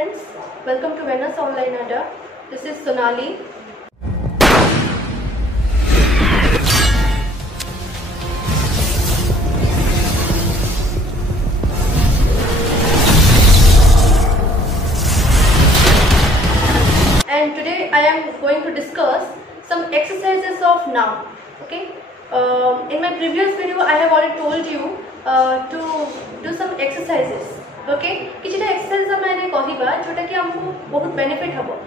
friends, welcome to Venice Online Adda. This is Sonali. And today I am going to discuss some exercises of noun. Okay. In my previous video I have already told you to do some exercises. Okay किछटा exercise मैंने कहबा जोटा कि हमको बहुत benefit हबो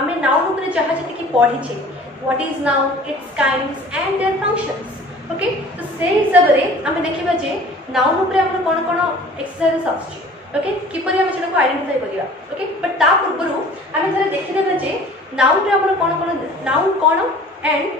आमे noun ऊपर जहाँ जति कि पढ़ी छे what is noun it's kinds and their functions okay तो से हिसाब रे आमे देखिबा जे नाउन ऊपर हमर कोन कोन एक्सरसाइज आछी ओके किपरि हम सेटा को आइडेंटिफाई करिया ओके बट ता पूर्वरु आमे थरे देखि देबा जे नाउन रे हमर कोन कोन नाउन कोन and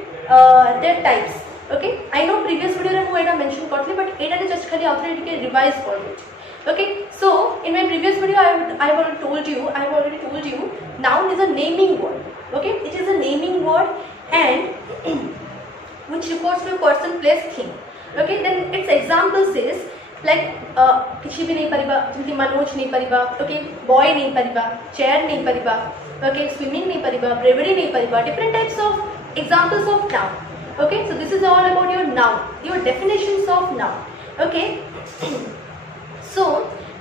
their types okay I know previous video रे मु एटा मेंशन करथि बट एटा जस्ट खाली आउथरे टिके रिवाइज कर दे okay so in my previous video I have already told you noun is a naming word okay it is a naming word and which refers to a person place thing okay then its examples is like किसी भी नहीं परिबा जंती मनोज नहीं परिबा okay boy नहीं परिबा chair नहीं परिबा okay swimming नहीं परिबा bravery नहीं परिबा different types of examples of noun okay so this is all about your noun your definitions of noun okay so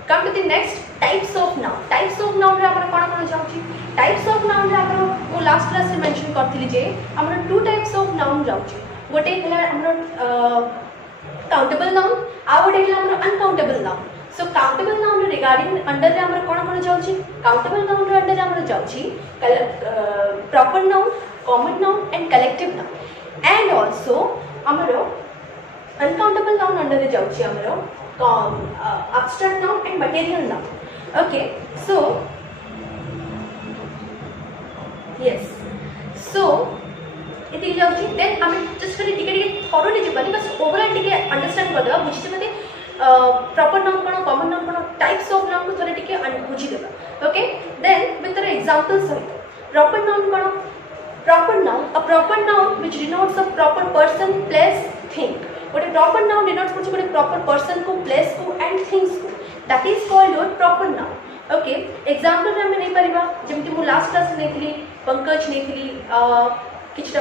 come to the next types of noun रे आपण कोन कोन जाउची types of noun रे आपण वो last class रे mention करथिली जे हमर two types of noun जाउची गोटे हला हमर काउंटेबल नाउन आ गोटे हला हमर uncountable noun so countable noun regarding under रे हमर कोन कोन जाउची काउंटेबल नाउन रे अंडर रे हमर जाउची proper noun common noun and collective noun and also हमर अनकाउंटेबल नाउन अंडर रे जाउची हमर abstract noun and material noun okay so yes so इति जाउची देन हम जस्ट खाली टिके टिके थोरोली जिबानी बस ओवरऑल टिके अंडरस्टैंड कर देबा बुझिते मते प्रॉपर नाउन कोन कॉमन नाउन कोन टाइप्स ऑफ नाउन को थोड़े टिके बुझि देबा okay then with the example सहित प्रॉपर नाउन कोन proper noun a proper noun which denotes a proper person place thing what a proper noun denotes कुछ ଗୋଟେ proper person को place को and things को that is called your proper noun okay example रे हम नहीं परिबा जेमति मु लास्ट क्लास नेथिली पंकज नेथिली किछटा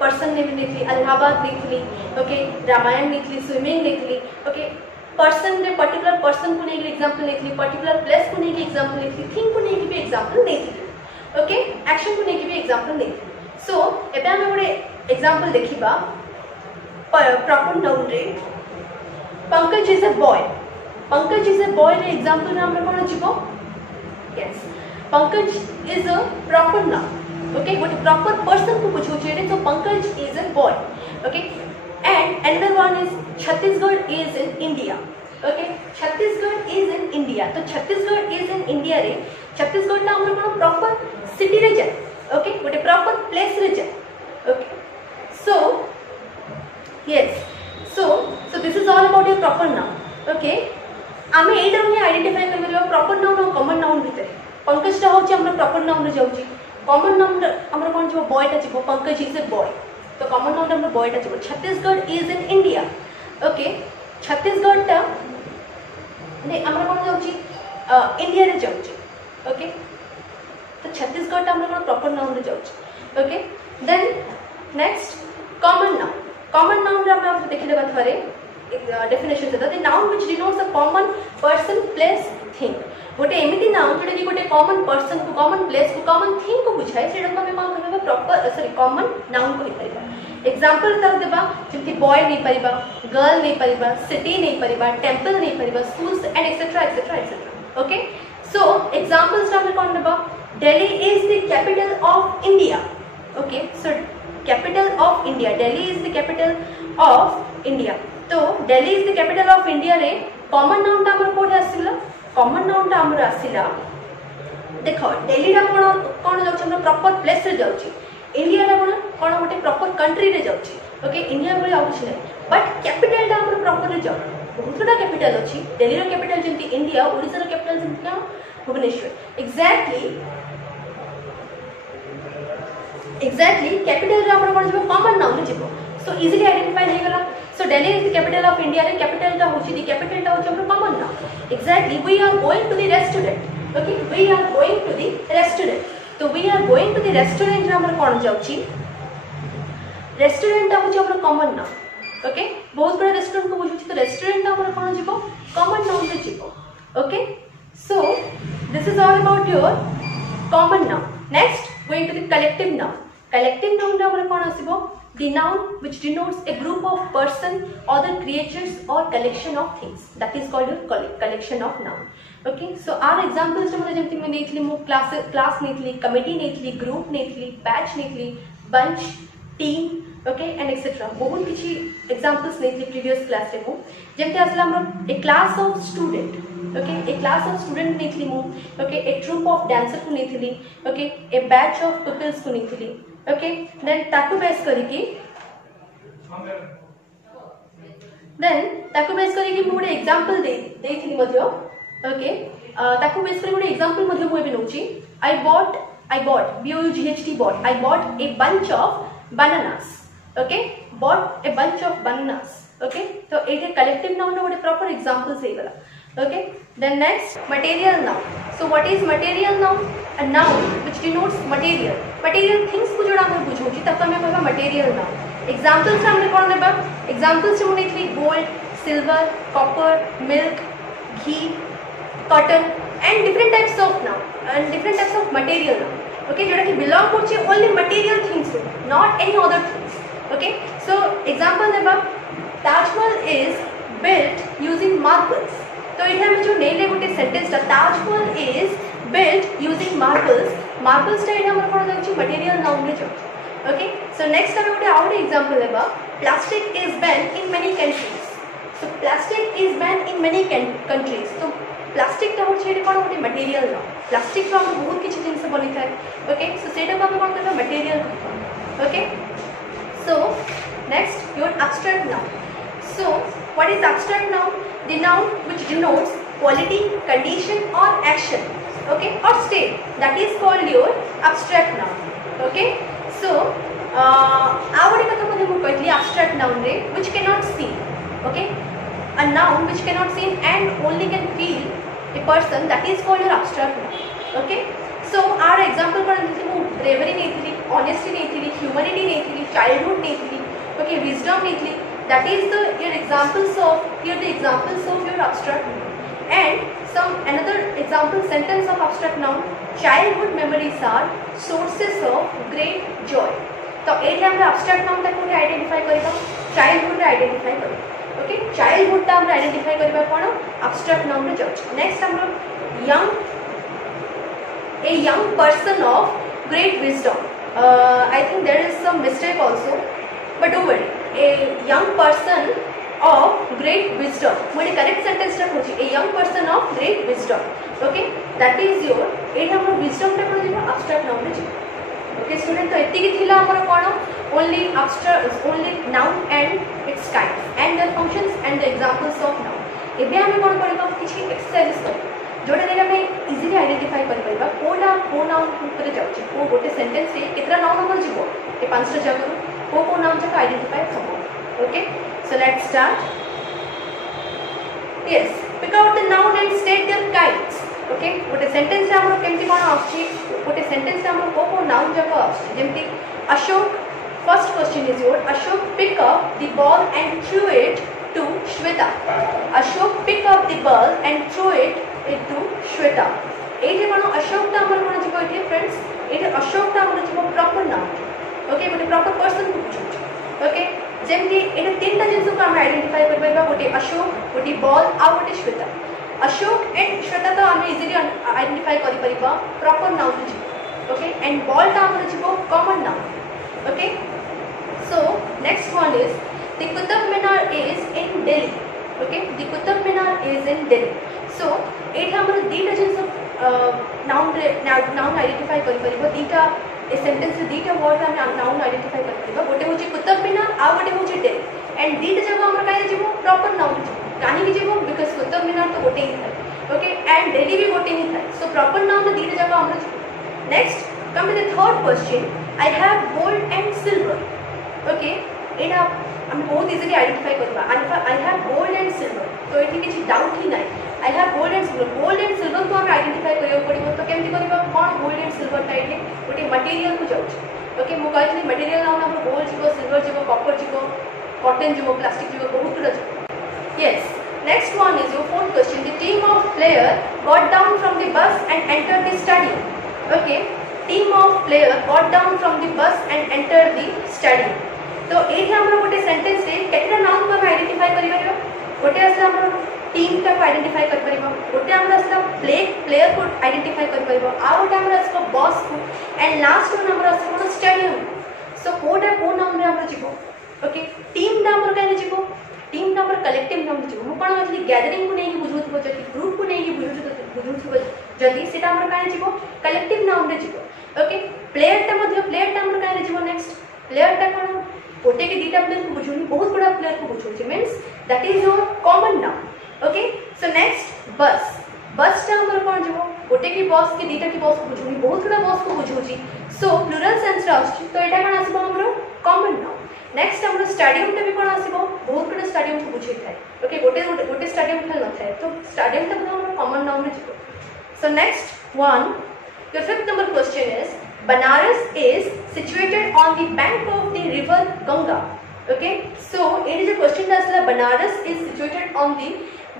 पर्सन ने भी नेथिली अलाहाबाद नेथिली ओके रामायण नेथिली स्विमिंग नेथिली ओके पर्सन ने पर्टिकुलर पर्सन को नेथिली एग्जांपल नेथिली पर्टिकुलर प्लेस को नेथिली एग्जांपल नेथिली थिंग को नेथिली भी एग्जांपल नेथिली ओके एक्शन को नेथिली भी एग्जांपल नेथिली सो एबे हम गोटे एग्जांपल देखिबा प्रॉपर नाउन रे पंकज इज अ बॉय रे एग्जांपल नाम रे कोन छिबो yes Pankaj is a proper noun okay गोटे प्रॉपर पर्सन को पूछो छेडे तो Pankaj is a boy okay and another one is Chhattisgarh is in India okay Chhattisgarh is in India तो छत्तीसगढ़ इज इन इंडिया रे छत्तीसगढ़ नाम रे कोन प्रॉपर सिटी रे जाय ओके गोटे प्रॉपर प्लेस रे जाय okay so yes so this is all about your proper noun okay आमे एटा हम आइडेंटिफाई कर लेबा प्रॉपर नाउन और कॉमन नाउन भितर पंकज टा होची हमर प्रॉपर नाउन रे जाउची कॉमन नाउन हमर कोन छिबो बॉय टा छिबो पंकज इज अ बॉय तो कॉमन नाउन हमर बॉय टा छिबो Chhattisgarh is in India okay Chhattisgarh टा ने हमर कोन जाउची इंडिया रे जाउची ओके तो छत्तीसगढ़ टा हमर प्रॉपर नाउन रे जाउची okay then next common noun रे हम देखि लेबा थरे डेफिनेशन देता the noun which denotes a common person place thing गोटे एमिति नाउन जोटे कि गोटे कॉमन पर्सन को कॉमन प्लेस को कॉमन थिंग को बुझाए सेटा को हम कोन करबा प्रॉपर सॉरी कॉमन नाउन को ही परिबा एग्जांपल तर देबा जंती बॉय नहीं परिबा गर्ल नहीं परिबा सिटी नहीं परिबा टेंपल नहीं परिबा schools and etcetera okay so examples हम कोन देबा Delhi is the capital of India okay so capital of India Delhi is the capital of India तो Delhi is the capital of India रे कॉमन नाउन ता हमर कोठे आसिला कॉमन नाउन ता हमर आसिला देखो दिल्ली रा कोन जाउछ हमर प्रॉपर प्लेस रे जाउची इंडिया रा कोन गोटे प्रॉपर कंट्री रे जाउची ओके इंडिया बोली आउ छ नै बट कैपिटल ता हमर प्रॉपर रे जाउ बहुतटा कैपिटल अछि दिल्ली रा कैपिटल जंती इंडिया ओडिसा रा कैपिटल जंती भुवनेश्वर एग्जैक्टली कैपिटल रे हमर कोन जिवो कॉमन नाउन रे जिवो सो इजीली आइडेंटिफाई हो गला so Delhi is the capital of India रे कैपिटल टा होची द कैपिटल टा होची हमर common noun exactly we are going to the restaurant okay we are going going to the restaurant तो we are going to the restaurant रे हमर कोन जाउची रेस्टोरेंट होची हमर कॉमन नाउन ओके बहुत बड़ा रेस्टोरेंट को बुझुची तो रेस्टोरेंट हमर कोन जीवो कॉमन नाउन रे जीवो okay so this is all about your common noun next going to the collective noun रे हमर कोन आसीबो the noun which denotes a group of person other creatures or collection of things that is called your collection of noun okay so our examples जो जेमती मैं नेथली मो class नेथली committee नेथली group नेथली batch नेथली bunch team okay and etcetera बहुत किछि एग्जांपल्स नेथली प्रीवियस क्लास रे मो जेमती आसला हमर a class of student okay a class of student नेथली मो okay a troupe of dancer को नेथली okay a batch of peoples को नेथली ओके देन ताकू बेस करिकी मोटे एग्जांपल देथिली मध्य ओके ताकू बेस करी मोटे एग्जांपल मध्य मु एबे नउची I bought BOUGHT bought I bought a bunch of bananas okay bought a bunch of bananas okay तो एटे कलेक्टिव नाउन रो प्रॉपर एग्जांपल्स हे गला okay then next material noun so what is material noun a noun which denotes material things को जोड़ा हम बुझौची तब हमें कहबा material noun examples हमने कोन लेबा examples हम नेथली gold silver copper milk ghee cotton and different types of noun and different types of material noun okay जोड़ा कि belong करछि only material things to not any other things okay so example लेबा Taj Mahal is built using marbles तो इथे हम जो नेले गोटे सेंटेंस ता Taj Mahal is built using marbles ता हमर कोन जाउची मटेरियल नाउन रे जाउची ओके सो नेक्स्ट हम गोटे आउट एग्जांपल लेबा plastic is ban in many countries so plastic is ban in many countries तो प्लास्टिक ता होची कोन गोटे मटेरियल नाउन प्लास्टिक तो हम बहुत किछि जिंस बनि थाए ओके सो सेटा को हम कोन करबा material okay so next your abstract noun so what is abstract noun the noun which denotes quality condition or action okay or state that is called your abstract noun okay so our kata madhe mu kahli abstract noun re which cannot see okay a noun which cannot see and only can feel a person that is called your abstract noun okay so our example par mu bravery neithili honesty neithili humanity neithili childhood neithili okay wisdom neithili that is the your examples of your abstract noun and some another example sentence of abstract noun childhood memories are sources of great joy तो एठी हम abstract noun ताको identify करबा childhood रे identify करबा okay childhood ता हम identify करबा कोन abstract noun रे जाउछ नेक्स्ट हम young person of great wisdom I think there is some mistake also but don't worry a young person of great wisdom मोटे करेक्ट सेंटेंस टा होची a young person of great wisdom okay that is your एटा हमर wisdom टा कोन जेबा abstract noun रे जेबा okay student तो एति की थिला हमर कोन only abstract only noun and its kind and their functions and the examples of noun एबे हम कोन करबा किछि एक्सरसाइज कर जोडा ने हमें इजीली आइडेंटिफाई कर परबा कोडा को नाउन ऊपर जाउची को गोटे सेंटेंस रे केतरा नाउन हमर जीवो ए पांचटा जगह को नाउन जक आइडेंटिफाई करबो okay so let's start yes pick out the noun and state their kinds okay गोटे सेंटेंस रे हमर केमती कोन आछि गोटे सेंटेंस रे हमर को नाउन जक आछि जेमती Ashok first question is your Ashok pick up the ball and threw it to Shweta Ashok pick up the ball and threw it to Shweta एजे कोन अशोक ता हमर कोन जीवो एठी फ्रेंड्स एठी अशोक ता हमर जीवो प्रॉपर नाउन ओके गोटे प्रॉपर पर्सन को बुझुछ ओके जेमती एटा तीनटा जिंस को हम आइडेंटिफाई करबा गोटे अशोक गोटे बॉल आ गोटे श्वेता अशोक एंड श्वेता तो हम इजीली आइडेंटिफाई करि परिबा प्रॉपर नाउन जी ओके एंड बॉल ता हमर जीवो common noun okay so next one is the Qutub Minar is in Delhi okay the Qutub Minar is in Delhi so एटा हमर दीटा जिंस नाउन आइडेंटिफाई करि परिबा दीटा ए सेंटेंस रे दीटा वर्ड हम नाउन आइडेंटिफाई कर परिबा गोटे होची कुतुब मीनार आ गोटे होची दिल्ली एंड दीटा जगह हमर काहे जीवो प्रॉपर नाउन जीवो काहे की जीवो बिकॉज़ कुतुब मीनार तो गोटे ही है ओके एंड दिल्ली भी गोटे ही है सो प्रॉपर नाउन रे दीटा जगह हमर जीवो next come to the third question I have gold and silver okay एटा हम बहुत इजीली आइडेंटिफाई करबा I have gold and silver तो एठी किछि डाउट ही नाही I have gold and silver को हम आइडेंटिफाई करियो पड़िबो तो केमति करबा मटेरियल को जाऊँ ओके मुझे कहती मटेरियल नाम आम गोल्ड जीव सिल्वर जीव कॉपर जीव कॉटन जीव प्लास्टिक जीव बहुत गुड़ा जीव yes next one is your fourth question the team of player got down from the bus and enter the stadium okay team of player got down from the bus and enter the stadium तो ये आम गोटे sentence रे केतटा noun को हम identify करियो गोटे आसला हमर टीम टाको आइडेंटिफाई कर परिबो गोटे हमर आसला प्लेयर को आइडेंटिफाई कर परिबो आ गोटे हमर आसला बॉस को एंड लास्ट वन हमर आसला स्टेडियम सो कोडा को नाउन रे हमर जीवो ओके टीम दा हमर काहे जीवो टीम दा हमर कलेक्टिव नाउन जीवो मु कोन कहली गैदरिंग को नेकी बुझुथबो जति ग्रुप को नेकी बुझुथबो जति सेटा हमर काहे जीवो कलेक्टिव नाउन रे जीवो ओके प्लेयर ता हमर काहे जीवो नेक्स्ट प्लेयर ता कोन गोटे के दीटा प्लेयर को बुझुनी बहुत बड़ा प्लेयर को बुझुची means that is your common noun okay so next bus टा हमर कोन जीवो गोटे की बस के दीटा की बस को बुझुनी बहुत बड़ा बस को बुझुची सो प्लुरल सेंस रा आछि तो एटा कोन आसीबो हमर कॉमन नाउन नेक्स्ट हमर स्टेडियम टा भी कोन आसीबो बहुत बड़ा स्टेडियम को बुझै थाए ओके गोटे स्टेडियम खेल न थाए तो स्टेडियम टा हमर कॉमन नाउन रे जीवो सो next one your fifth number question is Banaras is situated on the bank of the river Ganga. Okay, so it is a question that Banaras is situated on the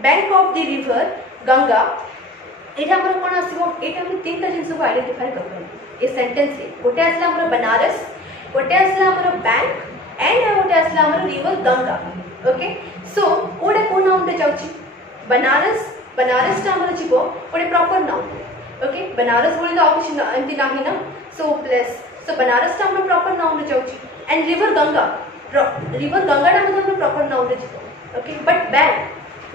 bank of the river Ganga. एटा हमर कोन आसीबो एटा हम तीनटा जिंस को identify करबो ए sentence रे गोटे आसला हमर बनारस गोटे आसला हमर बैंक एंड गोटे आसला हमर रिवर गंगा ओके सो ओडे को नाउन रे जाउची बनारस ता हमर जीवो ओडे प्रॉपर नाउन ओके बनारस बोली तो ऑप्शन एंती नाही ना सो बनारस ता हमर प्रॉपर नाउन रे जाउची एंड रिवर गंगा टा मतलब प्रॉपर नाउन रे जीवो ओके बट बैंक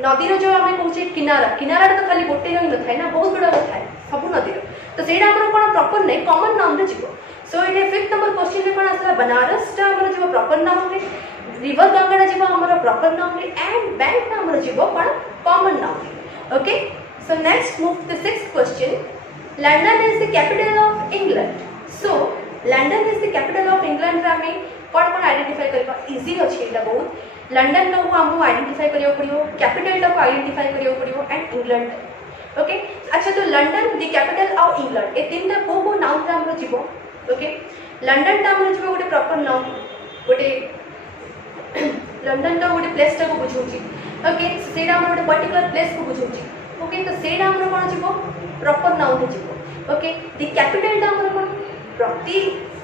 नदी रो जो हमें कहूचे किनारा तो खाली गोटे ही न थाए ना बहुत बड़ा थाए सब नदी रो तो सेटा हमर कोन प्रॉपर नै कॉमन नाउन रे जीवो so it fifth number question रे कोन आसला बनारस ता हमर जीवो प्रॉपर नाउन रे रिवर गंगा जीवो हमर प्रॉपर नाउन रे एंड बैंक ता हमर जीवो कोन कॉमन नाउन रे okay so next move to the sixth question London is the capital of England so London is the capital of England रा में कोन आइडेंटिफाई करबा इजी अछि एटा बहुत लंडन को हमको आइडेंटिफाई करियो पड़ियो कैपिटल को आइडेंटिफाई करियो पड़ियो एंड इंग्लैंड ओके अच्छा तो London the capital of England ए तीनटा को नाउन रा हमरो जीवो ओके लंडन ता हमरो जीवो गोटे प्रॉपर नाउन गोटे लंडन ता गोटे प्लेस ता को बुझौची ओके सेटा हमरो गोटे पर्टिकुलर प्लेस को बुझौची ओके तो सेटा हमरो कोन जीवो प्रॉपर नाउन रे जीवो ओके द कैपिटल ता हमरो कोन प्रति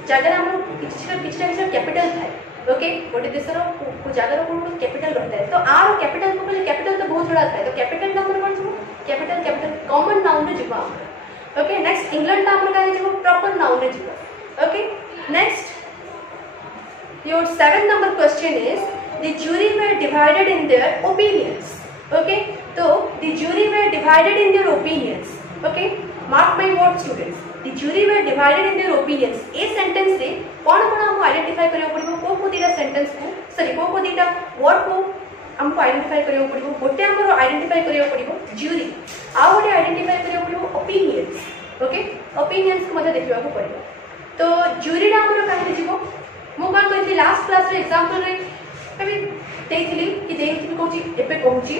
जगह हमरो किछटा कैपिटल थाए ओके गोटे देशर को जगह को कैपिटल रहता है तो आर कैपिटल को बोले कैपिटल तो बहुत बड़ा था तो कैपिटल नंबर कौन जीवो कैपिटल कॉमन नाउन रे जीवो ओके नेक्स्ट इंग्लैंड ता हमर का जीवो प्रॉपर नाउन रे जीवो okay next your 7th number question is the jury were divided in their opinions okay तो the jury were divided in their opinions okay mark my word students the jury were divided in their opinions ए sentence रे कोन हम identify करियो पड़िबो को दीटा sentence को sorry को दीटा word को हमको आइडेंटिफाई करियो पड़िबो गोटे हमरो आइडेंटिफाई करियो पड़िबो ज्यूरी आ गोटे आइडेंटिफाई करियो पड़िबो ओपिनियंस ओके ओपिनियंस को मते देखिबा को पड़िबो तो ज्यूरी रा हमरो काहे जीवो मु कोन कहथि लास्ट क्लास रे एग्जांपल रे कभी देइथिली कहूची एपे कहूची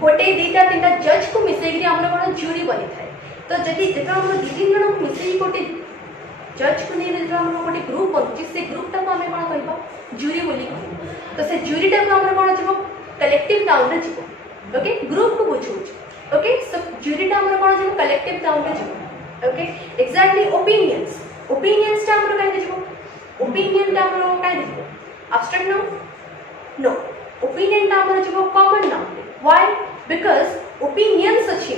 गोटे दीटा तीनटा जज को मिसेगिरी हमरो कोन ज्यूरी बनि थाए तो जदि जेता हमरो दी तीन जण को मिसेई गोटे जज को नहीं जो हम गोटे ग्रुप बनୁଛି से ग्रुप टा को हमें कोन कहबा ज्यूरी बोली कहू तो से ज्यूरी टा को हमर कोन जीवो कलेक्टिव नाउन रे जीवो ओके ग्रुप को बुझौछ ओके सो ज्यूरी टा हमर कोन जीवो कलेक्टिव नाउन रे जीवो ओके एग्जैक्टली ओपिनियंस टा हमर काहे जीवो ओपिनियन टा हमर काहे जीवो एब्स्ट्रैक्ट नाउन नो ओपिनियन टा हमर जीवो common noun why because opinions अछि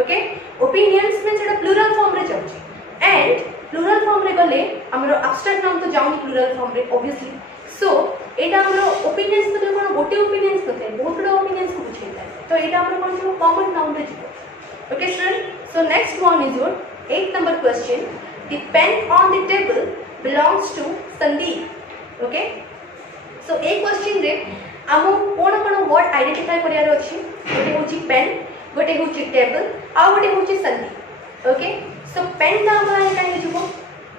ओके ओपिनियंस में जेटा प्लुरल फॉर्म रे जाउछि एंड प्लुरल फॉर्म रे गले हमरो एब्स्ट्रैक्ट नाउन तो जाउनी प्लुरल फॉर्म रे ऑब्वियसली सो एटा हमरो ओपिनियंस तो कोन गोटे ओपिनियंस तो बहुत बड़ा ओपिनियंस को बुझेता है तो एटा हमरो कोन जो कॉमन नाउन रे जीवो okay student so next one is your 8th number question the pen on the table belongs to Sandeep okay so a question रे हम कोन वर्ड आइडेंटिफाई करियार अछि गोटे होची पेन गोटे होची टेबल आ गोटे होची संदीप ओके सो पेन टा हमर काहे जीवो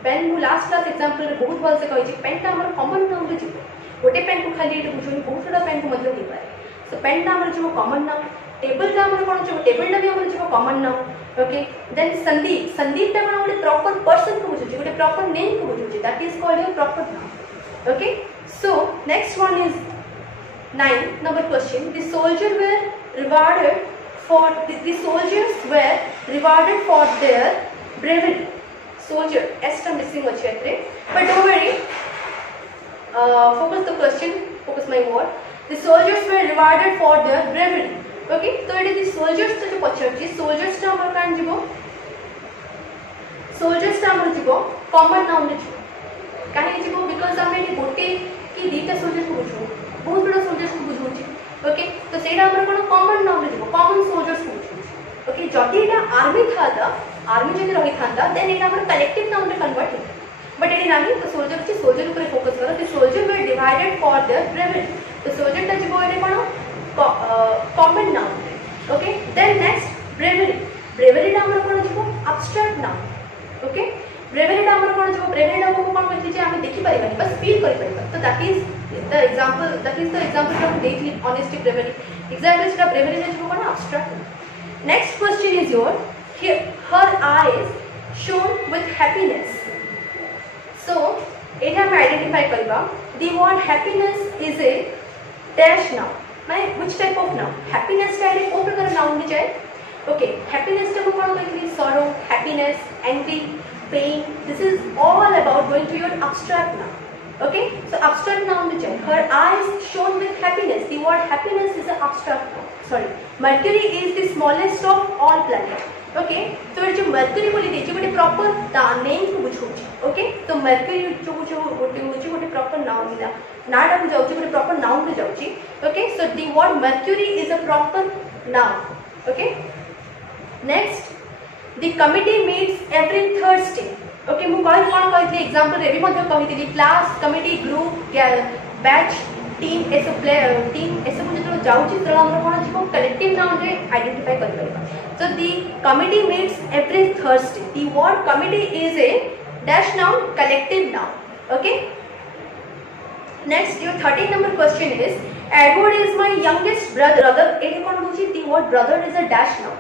पेन मु लास्ट क्लास एग्जांपल रे बहुत भल से कहि छी पेन टा हमर कॉमन नाउन रे जीवो गोटे पेन को खाली एटा बुझोनी बहुत बड़ा पेन को मतलब नहीं पाए सो पेन टा हमर जीवो कॉमन नाउन टेबल टा हमर कोन जो टेबल टा भी हमर जो common noun okay then Sandeep Sandeep टा कोन गोटे प्रॉपर पर्सन को बुझुची गोटे प्रॉपर नेम को बुझुची that is called your proper noun okay so next one is 9 number question the soldiers were rewarded for their bravery soldier s टा missing अछि एतरे but don't worry focus the question focus my word the soldiers were rewarded for their bravery okay तो eighty the soldiers तो जो पछछि soldiers टा हमर कान जीवो soldiers टा हमर जीवो common noun रे जीवो काहे जीवो because हम एटी गोटे की दीटा soldiers को बुझो बहुत बड़ा soldiers को बुझोछि ओके तो सेटा हमर कोन common noun रे जीवो common soldiers को बुझो ओके जदि एटा आर्मी था आर्मी जदि रही थांदा देन एटा हमर कलेक्टिव नाउन रे कन्वर्ट हे बट एटी नाही तो soldier छि soldier ऊपर फोकस करो the soldier were divided for their bravery तो soldier टा जीवो एटा कोन common noun okay then next bravery टा हमर कोन जीवो abstract noun okay bravery टा हमर कोन जीवो bravery टा को कोन कहै छै हम देखि परिबानी बस फील करि परिबा तो that is the example from daily honesty bravery exactly sta bravery रे जीवो कोन abstract next question is your here her eyes shone with happiness so एटा हम आइडेंटिफाई करबा the word happiness is a dash noun माने which type of noun happiness टा रे को प्रकार noun नि जाय ओके happiness टा को कोन कहै sorrow happiness angry pain this is all about going to your abstract noun okay so abstract noun नि जाय her eyes shone with happiness the word happiness is an abstract noun sorry mercury is the smallest of all planets okay तो ये जो mercury बोली देछि गोटे proper name को बुझौछि okay तो मर्क्यूरी जो गोटे होछि गोटे प्रॉपर नाउन मिला नाटा को जाउछि गोटे प्रॉपर नाउन रे जाउछि okay so the word mercury is a proper noun okay next the committee meets every Thursday okay मु कहि कोन कहि एग्जांपल रे भी मध्ये कहितली class committee group batch team एस प्लेयर टीम एस जो जाउछि त हमर कोन छिको कलेक्टिव नाउन रे आइडेंटिफाई कर परबा so the committee meets every thursday the word committee is a dash noun collective noun okay next your 13 number question is Edward is my youngest brother एठी कोन होछि the word brother is a dash noun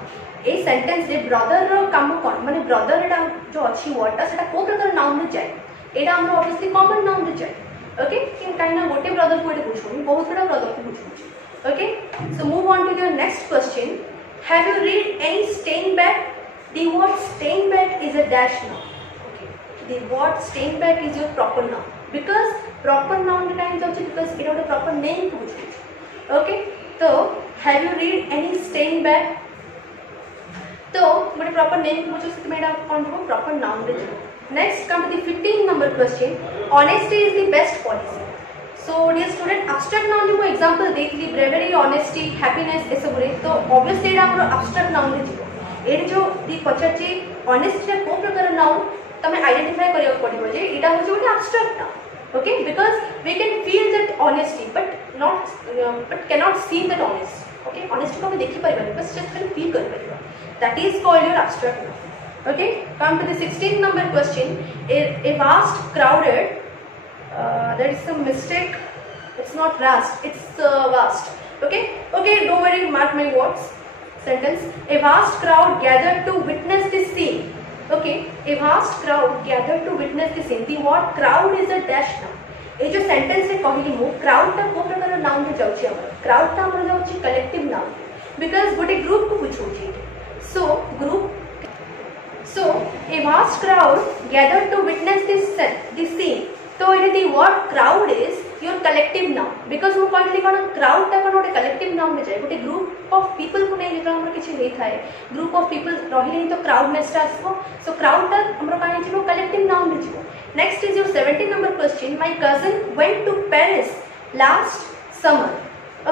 A sentence रे brother रो काम कोन माने brother एटा जो अछि word ता सेटा को प्रकार नाउन रे जाय एटा हमर ऑब्वियसली कॉमन नाउन रे जाय ओके कि काइना गोटे ब्रदर को एटा बुझो बहुत बड़ा ब्रदर को बुझो okay so move on to your next question have you read any Steinbeck the word Steinbeck is a dash noun okay the word Steinbeck is your proper noun because proper noun line जाउछि because it is a proper name to बुझो okay so have you read any Steinbeck तो गोटे proper name को बुझो से मेडा कोन हो proper noun रे next come to the 15 number question honesty is the best policy so dear student abstract noun जो एग्जांपल देखली bravery honesty happiness ए सब रे तो obviously एडा हमर abstract noun रे जीवो एड जो दी पछाची honesty को प्रकार नाउन तमे आइडेंटिफाई करियो पड़िबो जे एडा हो जो abstract noun okay because we can feel that honesty but cannot see that honesty okay honesty को हम देखि परिबा बस जस्ट खाली फील कर परिबा that is called your abstract noun okay come to the 16th number question a vast crowded there is some mistake it's not vast it's vast okay don't worry mark my words sentence a vast crowd gathered to witness this scene okay a vast crowd gathered to witness this scene the word crowd is a dash noun ए जो sentence रे कहली मु crowd ता को प्रकार noun रे जाउछि हमर crowd ता हमर जाउछि कलेक्टिव नाउन बिकॉज़ गोटे ग्रुप को बुझौछि so a vast crowd gathered to witness this scene तो ये the word crowd is your collective noun because वो कहली कोन crowd ता कोन गोटे collective noun में जाय गोटे group of people को नै जेकरा हमर किछि हेई थाए group of people रहिले तो crowdness ता आसबो so crowd ता हमर काहे छिबो collective noun में छिबो next is your 17 number question my cousin went to Paris last summer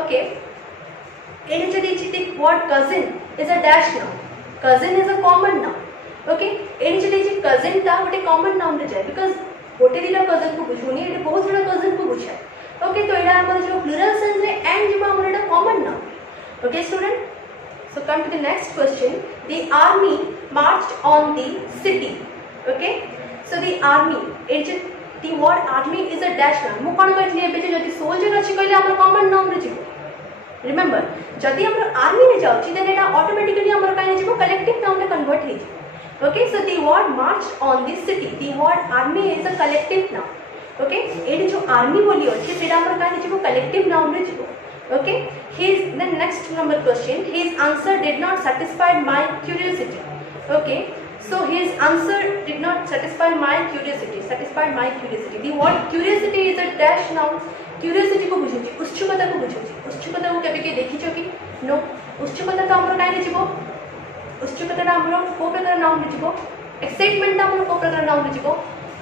okay ये जो दी the word cousin is a dash noun cousin is a common noun okay ये जो दी cousin ता गोटे common noun रे जाय because गोटे दिला कजन को बुझुनी एटा बहुत बड़ा कजन को बुझाय ओके तो एटा हमर जो प्लूरल सेंस रे एंड जिबा हमर एटा common noun okay student so come to the next question the army marched on the city okay so the army ए जे the word army is a dash noun मु कोन कहथि एबे जे जति सोल्जर अछि कहले हमर कॉमन नाउन रे जिवो रिमेंबर जदि हम आर्मी रे जाउची देन एटा ऑटोमेटिकली हमर काहे जेबो कलेक्टिव नाउन रे कन्वर्ट हे जेबो okay so the word march on the city the word army is a collective noun okay एडी जो आर्मी बोली अछि सेटा हमर काहे जेबो कलेक्टिव नाउन रे जेबो okay his the next number question his answer did not satisfy my curiosity okay so his answer did not satisfy my curiosity the word curiosity is a dash noun curiosity को बुझुची उत्सुकता को बुझुची उत्सुकता को केबे के देखिछो कि नो उत्सुकता तो हमर काहे जेबो उत्सुकता हमर को प्रकार नाउन रे जेबो एक्साइटमेंट हमर को प्रकार नाउन रे जेबो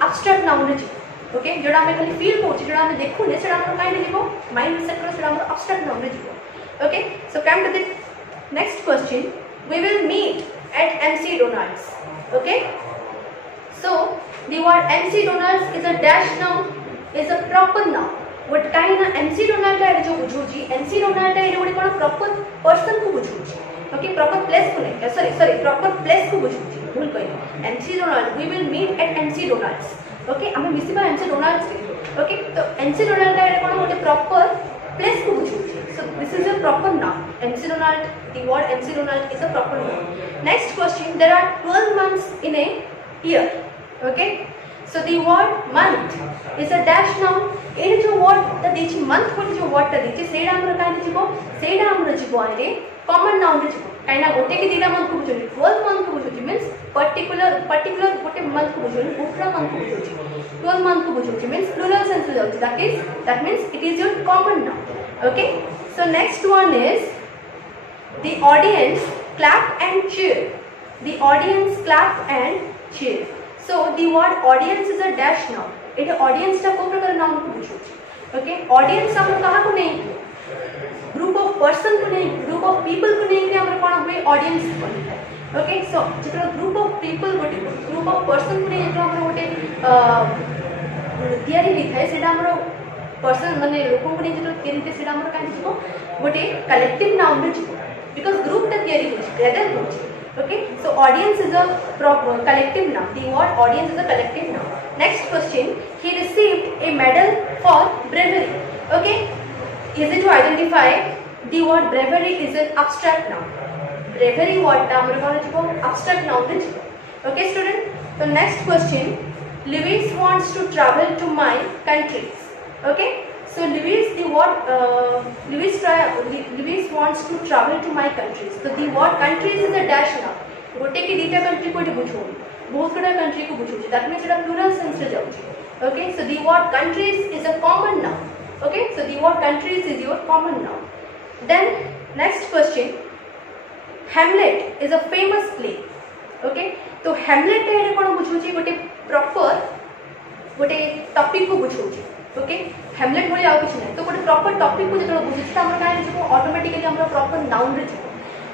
एब्स्ट्रैक्ट नाउन रे जेबो ओके जोड़ा हमें खाली फील होची जोड़ा हमें देखु ने सेडा हमर काहे जेबो माइंड सेट करो सेडा हमर एब्स्ट्रैक्ट नाउन रे जेबो okay so come to the next question we will meet at MC Donald's okay so the word MC Donald's is a dash noun is a proper noun what kind of MC Donald का जो बुझुची MC Donald का एडे कोन proper person को बुझुची okay proper place को नहीं sorry proper place को बुझुची भूल कहि MC Donald we will meet at MC Donald's okay हमें मिसिबा MC Donald's ओके तो MC Donald का एडे कोन गोटे प्रॉपर प्लेस को बुझुची so this is a proper noun MC Donald the word MC Donald is a proper noun next question there are 12 months in a year okay so the word month is a dash noun ए जो word ता देछि month को जो word ता देछि सेडा हमर काहे जिवो सेडा हमर जिवो आरे कॉमन नाउन रे जिवो काइना गोटे के दीटा मंथ को बुझुनी 12 मंथ को बुझुची मींस पर्टिकुलर गोटे मंथ को बुझुनी उठरा मंथ को बुझुची 12 मंथ को बुझुची मींस प्लूरल सेंस रे जाउची that means it is your common noun okay so next one is the audience clap and cheer the audience clap and cheer so the word audience is a dash noun Etah audience ता को प्रकार noun को बुझुची okay audience हम कहा को नहीं group of person को नहीं ग्रुप ऑफ पीपल को नहीं कि हम कोन हुए ऑडियंस बनिता है ओके सो जेतरा ग्रुप ऑफ पीपल गोटे ग्रुप ऑफ पर्सन को नहीं जेतरा हम गोटे तयारी नहीं थाए सेटा हमरो पर्सन माने लोक को नहीं जेतरा तयारी ते सेटा हमर काहे जिवो गोटे कलेक्टिव नाउन रे जिवो बिकॉज़ ग्रुप ता तयारी होची गैदर होची okay so audience is a collective noun the word audience is a collective noun next question he received a medal for bravery okay easy to identify the word bravery is an abstract noun bravery word ta amar kona jibo abstract noun re jibo okay student so next question Lewis wants to travel to my countries okay so Lewis the word Lewis wants to travel to my countries so the word countries is a dash noun गोटे के दीटा country को बुझो बहुत गुडा country को बुझो that means एटा plural sense रे जाउची okay so the word countries is a common noun okay so the word countries is your common noun then next question Hamlet is a famous play okay तो Hamlet एरे कोन बुझोची गोटे proper गोटे topic को बुझोची okay Hamlet बोली आउ किछ नै तो गोटे प्रॉपर टॉपिक को जेतो बुझिछ त हमरा काहे जो ऑटोमेटिकली हमरा प्रॉपर नाउन रे जो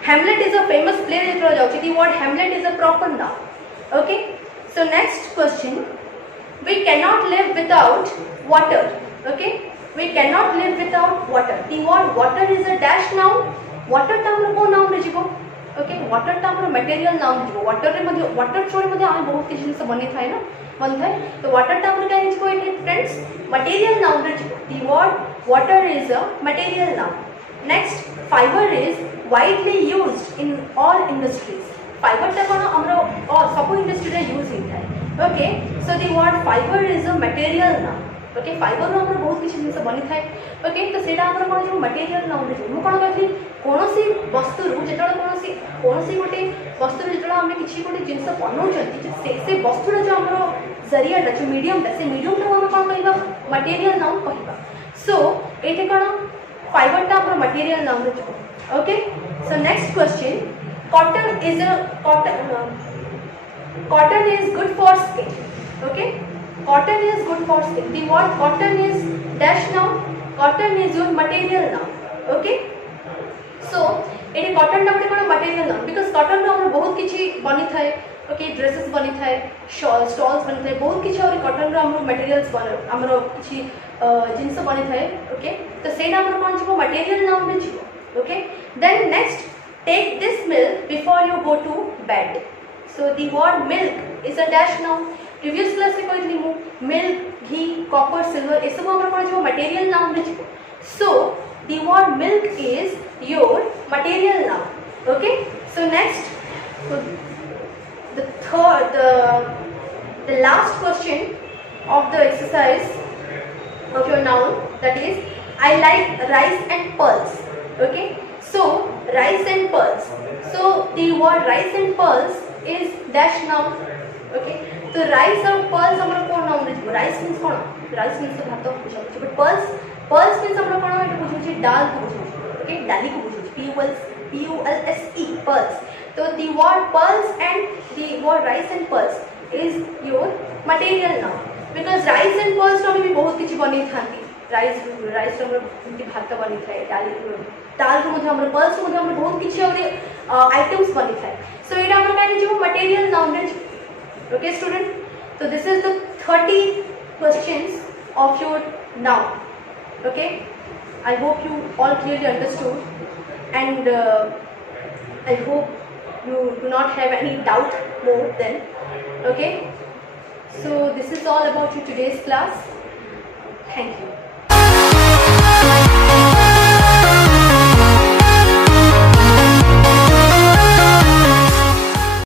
Hamlet is a famous play जेतो जाउची the word Hamlet is a proper noun okay so next question we cannot live without water okay we cannot live without water the word water is a dash noun water ता हमर को noun रे जिवो okay water ता हमर material noun जिवो water रे मध्ये water थ्रू रे मध्ये हम बहुत किछ जिंस बनि थाए ना बन थाए तो water ता हमर काहे जिवो इट फ्रेंड्स मटेरियल नाउन रे जिवो the word water is a material noun next fiber is widely used in all industries fiber ta kono amro सब इंडस्ट्री रे यूज होता है okay so the word fibre is a material noun okay fibre रो हमर बहुत किछ जिंस बनि थाए ओके तो सेटा हमर कोन जो मटेरियल नाउन रे मु कोन कहली कोनोसी वस्तु रु जेतळ कोनोसी गोटे वस्तु जेतळ हम किछि गोटे जिंस बनौ जति से वस्तु रो जो हमरो जरिया जो मीडियम से मीडियम रो हम कोन कहबा मटेरियल नाउन कहबा सो एते कोन फाइबर ता हमर मटेरियल नाउन रे okay so next question cotton is good for skin okay cotton is good for skin the word cotton is dash noun cotton is your material noun okay so eighty cotton टा कोन material noun because cotton रो हमर बहुत किछि बनि थाए okay dresses बनि थाए stalls बनि थाए बहुत किछि और cotton रो हमर मटेरियल्स बन हमर किछि जिंस बनि थाए ओके तो सेटा हमर कोन छिबो मटेरियल नाउन रे छिबो okay then next take this milk before you go to bed so the word milk is a dash noun previous class रे कहली मु milk घी copper silver ए सब हमर कोन जो मटेरियल नाउन रे छिबो so the word milk is your material noun. Okay, so next, so the last question of the exercise of your noun, that is, I like rice and pearls. Okay, so rice and pearls. So the word rice and pearls is dash noun. Okay, so rice and pearls हमरो कोन noun रे rice means कोन, rice means तो भात बुझाउछि, but pearls means हमरो कोन एटा बुझाउछि दाल को बुझाउछि. Okay, डाली को बुझाउछि, P-U-L-S-E, pearls. So the word pearls and the word rice and pearls is your material noun, because rice and pearls तो भी बहुत किछि बनै थांती. राइस तो हमरो भात बनै थाए, दाल को मध्ये हमरो pearls को मध्ये हमरो बहुत किछि और आइटम्स बनै थाए. So एटा हमरो काहे जो material noun रे. Okay student, so this is the 30 questions of your noun. Okay, I hope you all clearly understood, and I hope you do not have any doubt more then. Okay, so this is all about you today's class. Thank you.